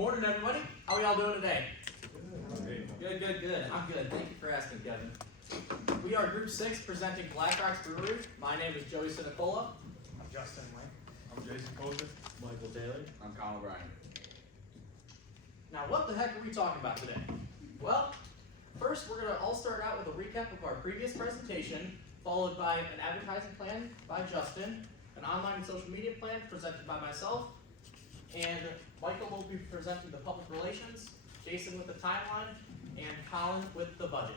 morning, everybody. How are y'all doing today? Good. I'm good. Thank you for asking, Kevin. We are Group 6 presenting Black Rocks Brewery. My name is Joey Sinicola. I'm Justin Link. I'm Jason Colton. Michael Taylor. I'm Colin O'Brien. Now, what the heck are we talking about today? Well, first we're going to all start out with a recap of our previous presentation, followed by an advertising plan by Justin, an online and social media plan presented by myself, and Michael will be presenting the public relations, Jason with the timeline, and Colin with the budget.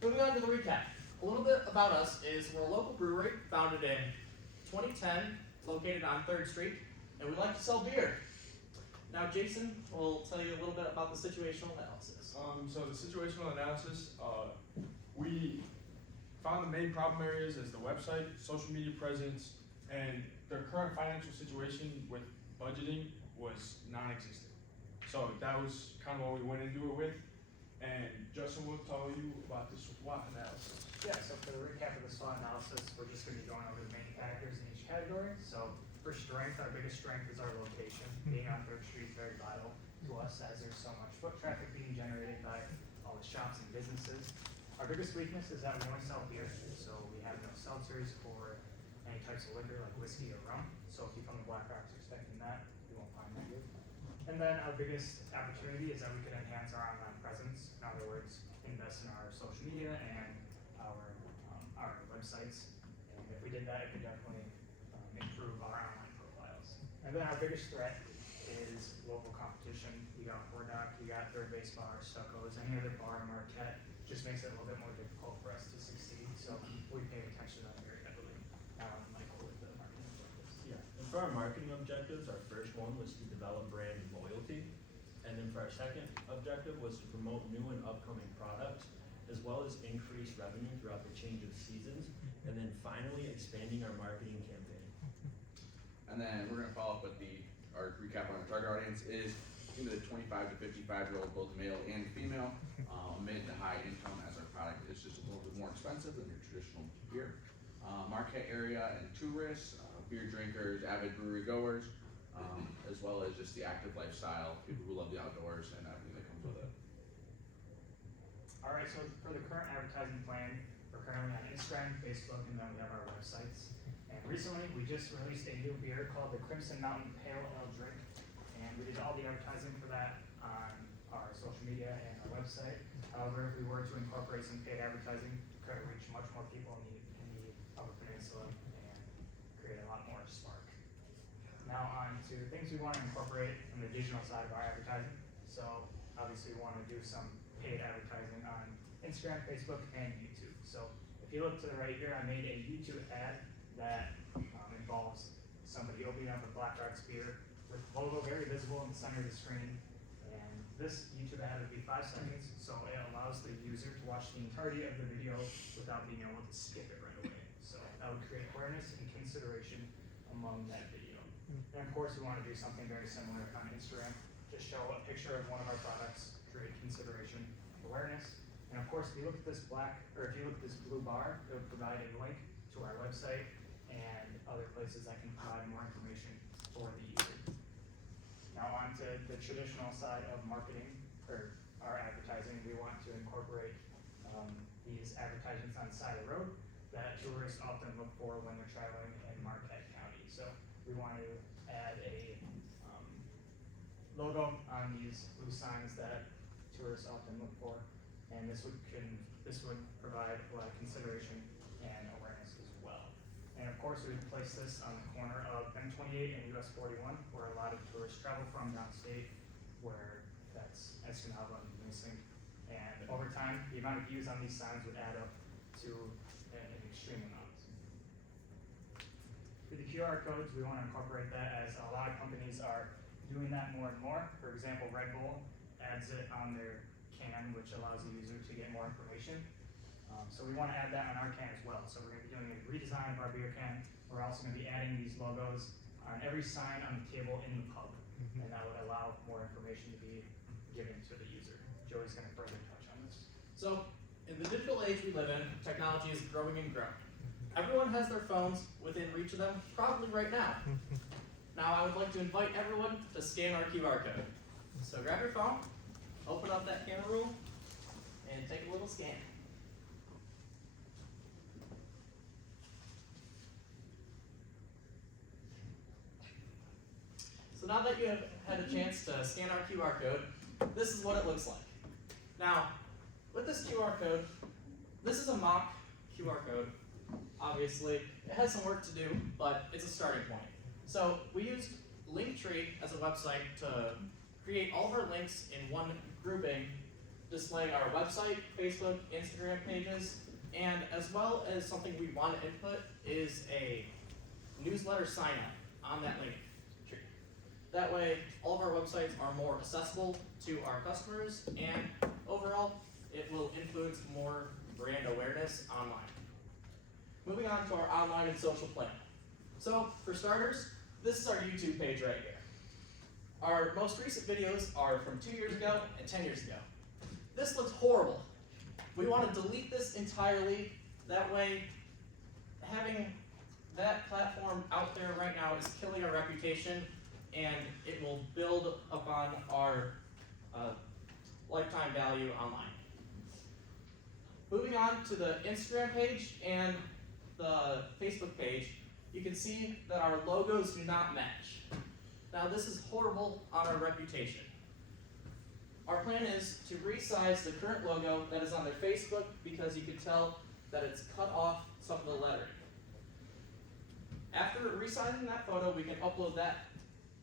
Moving on to the recap. A little bit about us is we're a local brewery founded in 2010, located on 3rd Street, and we like to sell beer. Now Jason will tell you a little bit about the situational analysis. So the situational analysis, we found the main problem areas as the website, social media presence, and their current financial situation with budgeting was non-existent. So that was kind of what we went into it with, and Justin will tell you about the SWOT analysis. Yeah, so for the recap of the SWOT analysis, we're just going to be going over the main factors in each category. So for strength, our biggest strength is our location. Being on 3rd Street is very vital to us as there's so much foot traffic being generated by all the shops and businesses. Our biggest weakness is that we only sell beer, so we have no seltzers or any types of liquor like whiskey or rum. So if you come to Black Rocks expecting that, you won't find that here. And then our biggest opportunity is that we can enhance our online presence. In other words, invest in our social media and our websites. And if we did that, it could definitely improve our online profiles. And then our biggest threat is local competition. You got Hordoc, you got Third Base Bar, Stucco's, any other bar, Marquette. Just makes it a little bit more difficult for us to succeed. So we pay attention to that very heavily. Michael with the marketing objectives. Yeah, and for our marketing objectives, our first one was to develop brand loyalty. And then for our second objective was to promote new and upcoming products, as well as increase revenue throughout the change of seasons. And then finally, expanding our marketing campaign. And then we're going to follow up with our recap on our target audience is into the 25 to 55-year-old, both male and female, mid to high income, as our product is just a little bit more expensive than your traditional beer. Marquette area and tourists, beer drinkers, avid brewery goers, as well as just the active lifestyle, people who love the outdoors and everything that comes with it. All right, so for the current advertising plan, we're currently on Instagram, Facebook, and then we have our websites. And recently, we just released a new beer called the Crimson Mountain Pale Ale Drink. And we did all the advertising for that on our social media and our website. However, if we were to incorporate some paid advertising, we could reach much more people in the Upper Peninsula and create a lot more spark. Now on to things we want to incorporate on the digital side of our advertising. So obviously we want to do some paid advertising on Instagram, Facebook, and YouTube. So if you look to the right here, I made a YouTube ad that involves somebody opening up a Black Rocks beer with the logo very visible in the center of the screen. And this YouTube ad would be 5 seconds, so it allows the user to watch the entirety of the video without being able to skip it right away. So that would create awareness and consideration among that video. And of course, we want to do something very similar on Instagram. Just show a picture of one of our products, create consideration, awareness. And of course, if you look at this blue bar, it would provide a link to our website and other places that can provide more information for the user. Now on to the traditional side of marketing, or our advertising. We want to incorporate these advertisements on the side of the road that tourists often look for when they're traveling in Marquette County. So we want to add a logo on these blue signs that tourists often look for, and this would provide a lot of consideration and awareness as well. And of course, we would place this on the corner of M28 and US 41, where a lot of tourists travel from downstate, where that's Escanaba and Missing. And over time, the amount of views on these signs would add up to an extreme amount. For the QR codes, we want to incorporate that as a lot of companies are doing that more and more. For example, Red Bull adds it on their can, which allows the user to get more information. So we want to add that on our can as well. So we're going to be doing a redesign of our beer can. We're also going to be adding these logos on every sign on the table in the pub. And that would allow more information to be given to the user. Joey's going to further touch on this. So, in the digital age we live in, technology is growing and growing. Everyone has their phones within reach of them, probably right now. Now I would like to invite everyone to scan our QR code. So grab your phone, open up that camera roll, and take a little scan. So now that you have had a chance to scan our QR code, this is what it looks like. Now, with this QR code, this is a mock QR code. Obviously, it has some work to do, but it's a starting point. So we used Linktree as a website to create all of our links in one grouping, displaying our website, Facebook, Instagram pages, and as well as something we want to input is a newsletter sign up on that link tree. That way, all of our websites are more accessible to our customers, and overall, it will influence more brand awareness online. Moving on to our online and social plan. So, for starters, this is our YouTube page right here. Our most recent videos are from 2 years ago and 10 years ago. This looks horrible. We want to delete this entirely. That way, having that platform out there right now is killing our reputation, and it will build upon our lifetime value online. Moving on to the Instagram page and the Facebook page, you can see that our logos do not match. Now this is horrible on our reputation. Our plan is to resize the current logo that is on their Facebook because you can tell that it's cut off some of the lettering. After resizing that photo, we can upload that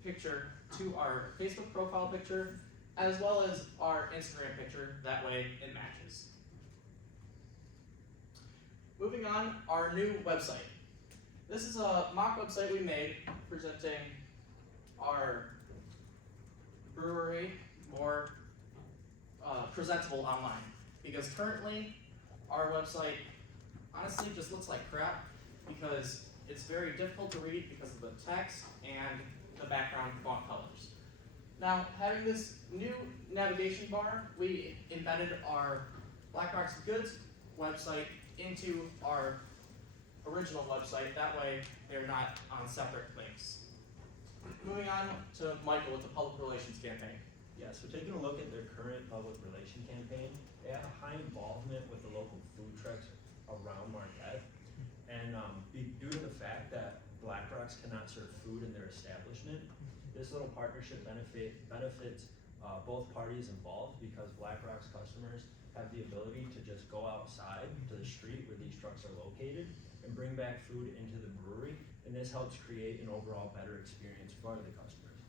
picture to our Facebook profile picture as well as our Instagram picture. That way it matches. Moving on, our new website. This is a mock website we made presenting our brewery more presentable online, because currently our website honestly just looks like crap because it's very difficult to read because of the text and the background font colors. Now, having this new navigation bar, we embedded our BlackRock's Goods website into our original website. That way, they're not on separate links. Moving on to Michael with the public relations campaign. Yeah, so taking a look at their current public relation campaign, they have a high involvement with the local food trucks around Marquette. And due to the fact that BlackRock's cannot serve food in their establishment, this little partnership benefits both parties involved, because BlackRock's customers have the ability to just go outside to the street where these trucks are located and bring back food into the brewery, and this helps create an overall better experience for the customers.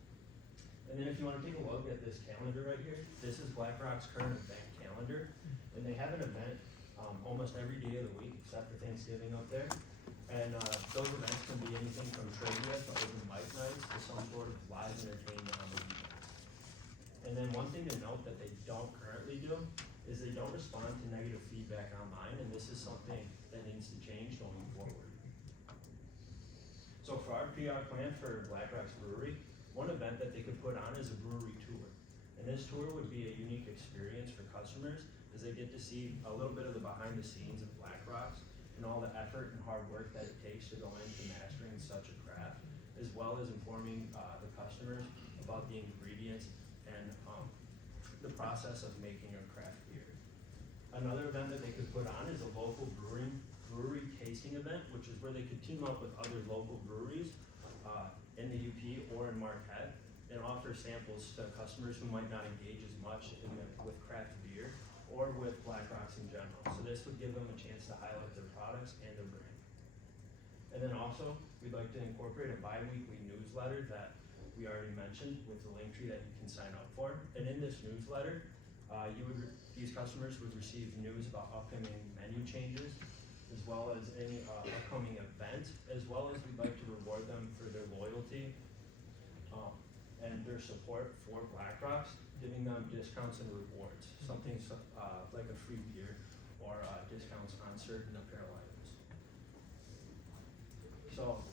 And then if you want to take a look at this calendar right here, this is BlackRock's current event calendar, and they have an event almost every day of the week except for Thanksgiving up there. And those events can be anything from trivia to open mic nights to some sort of live entertainment on the weekend. And then one thing to note that they don't currently do is they don't respond to negative feedback online, and this is something that needs to change going forward. So for our PR plan for BlackRock's Brewery, one event that they could put on is a brewery tour. And this tour would be a unique experience for customers, as they get to see a little bit of the behind the scenes of BlackRock's and all the effort and hard work that it takes to go into mastering such a craft, as well as informing the customers about the ingredients and the process of making a craft beer. Another event that they could put on is a local brewery tasting event, which is where they could team up with other local breweries in the UP or in Marquette and offer samples to customers who might not engage as much with craft beer or with BlackRock's in general. So this would give them a chance to highlight their products and their brand. And then also, we'd like to incorporate a bi-weekly newsletter that we already mentioned with the Linktree that you can sign up for. And in this newsletter, these customers would receive news about upcoming menu changes, as well as any upcoming events, as well as we'd like to reward them for their loyalty and their support for BlackRock's, giving them discounts and rewards, something like a free beer or discounts on certain apparel items. So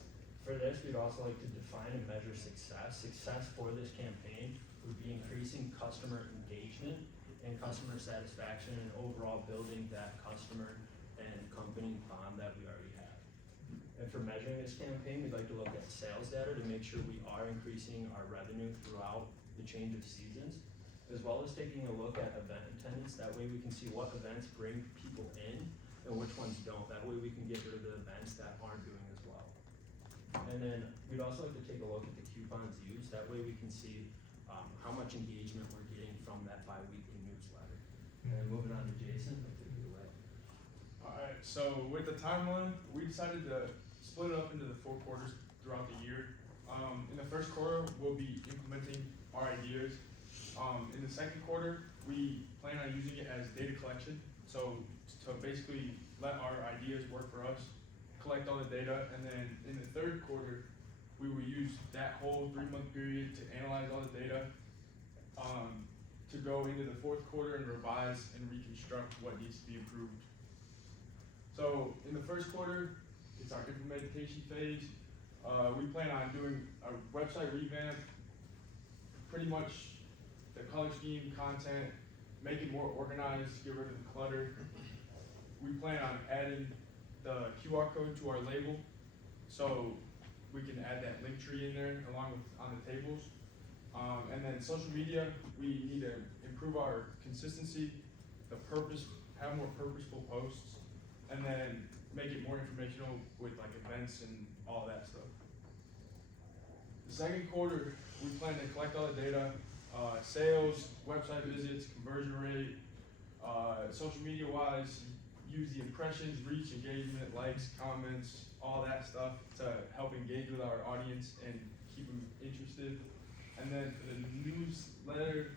for this, we'd also like to define and measure success. Success for this campaign would be increasing customer engagement and customer satisfaction and overall building that customer and company bond that we already have. And for measuring this campaign, we'd like to look at sales data to make sure we are increasing our revenue throughout the change of seasons, as well as taking a look at event attendance. That way we can see what events bring people in and which ones don't. That way we can get rid of the events that aren't doing as well. And then we'd also like to take a look at the coupons used. That way we can see how much engagement we're getting from that bi-weekly newsletter. And then moving on to Jason, I'll take it away. Alright, so with the timeline, we decided to split it up into the 4 quarters throughout the year. In the first quarter, we'll be implementing our ideas. In the second quarter, we plan on using it as data collection. So to basically let our ideas work for us, collect all the data, and then in the third quarter, we will use that whole 3-month period to analyze all the data, to go into the fourth quarter and revise and reconstruct what needs to be improved. So in the first quarter, it's our implementation phase. We plan on doing a website revamp, pretty much the color scheme, content, make it more organized, get rid of the clutter. We plan on adding the QR code to our label, so we can add that link tree in there along with on the tables. And then social media, we need to improve our consistency, have more purposeful posts, and then make it more informational with like events and all that stuff. The second quarter, we plan to collect all the data, sales, website visits, conversion rate, social media wise, use the impressions, reach, engagement, likes, comments, all that stuff to help engage with our audience and keep them interested. And then for the newsletter,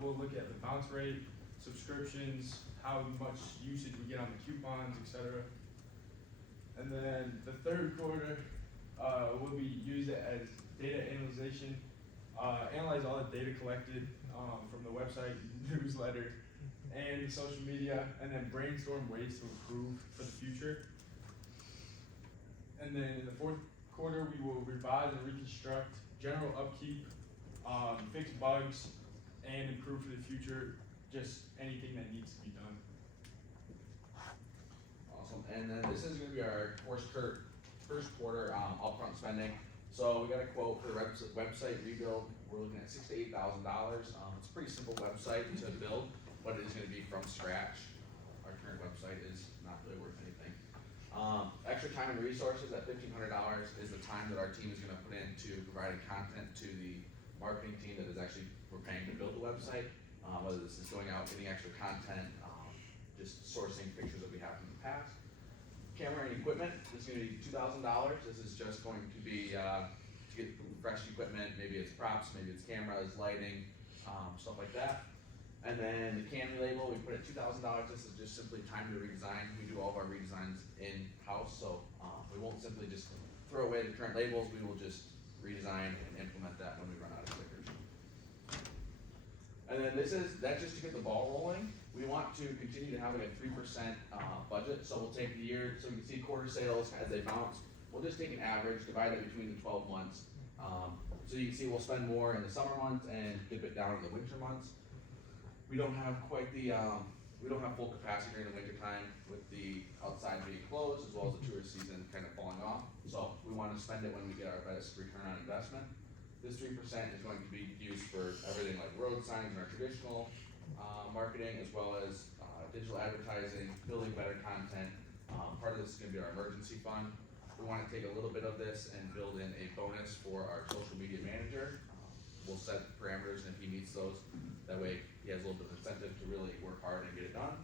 we'll look at the bounce rate, subscriptions, how much usage we get on the coupons, etc. And then the third quarter, will be used as data analyzation, analyze all the data collected from the website, newsletter, and social media, and then brainstorm ways to improve for the future. And then in the fourth quarter, we will revise and reconstruct general upkeep, fix bugs, and improve for the future, just anything that needs to be done. Awesome, and then this is gonna be our first quarter upfront spending. So we got a quote for the website rebuild. We're looking at $6,000 to $8,000. It's a pretty simple website to build, but it is gonna be from scratch. Our current website is not really worth anything. Extra time and resources at $1,500 is the time that our team is gonna put into providing content to the marketing team that is actually, we're paying to build the website. Whether this is going out, getting extra content, just sourcing pictures that we have from the past. Camera and equipment, this is gonna be $2,000. This is just going to be, to get fresh equipment, maybe it's props, maybe it's cameras, lighting, stuff like that. And then the candy label, we put at $2,000. This is just simply time to redesign. We do all of our redesigns in-house, so we won't simply just throw away the current labels. We will just redesign and implement that when we run out of stickers. And then that's just to get the ball rolling. We want to continue to have like a 3% budget, so we'll take the year, so we can see quarter sales as they bounce. We'll just take an average, divide it between the 12 months. So you can see we'll spend more in the summer months and dip it down in the winter months. We don't have quite the, we don't have full capacity during the winter time with the outside being closed as well as the tourist season kind of falling off. So we want to spend it when we get our best return on investment. This 3% is going to be used for everything like road signs and our traditional marketing, as well as digital advertising, building better content. Part of this is going to be our emergency fund. We want to take a little bit of this and build in a bonus for our social media manager. We'll set parameters, and if he meets those, that way he has a little bit of incentive to really work hard and get it done.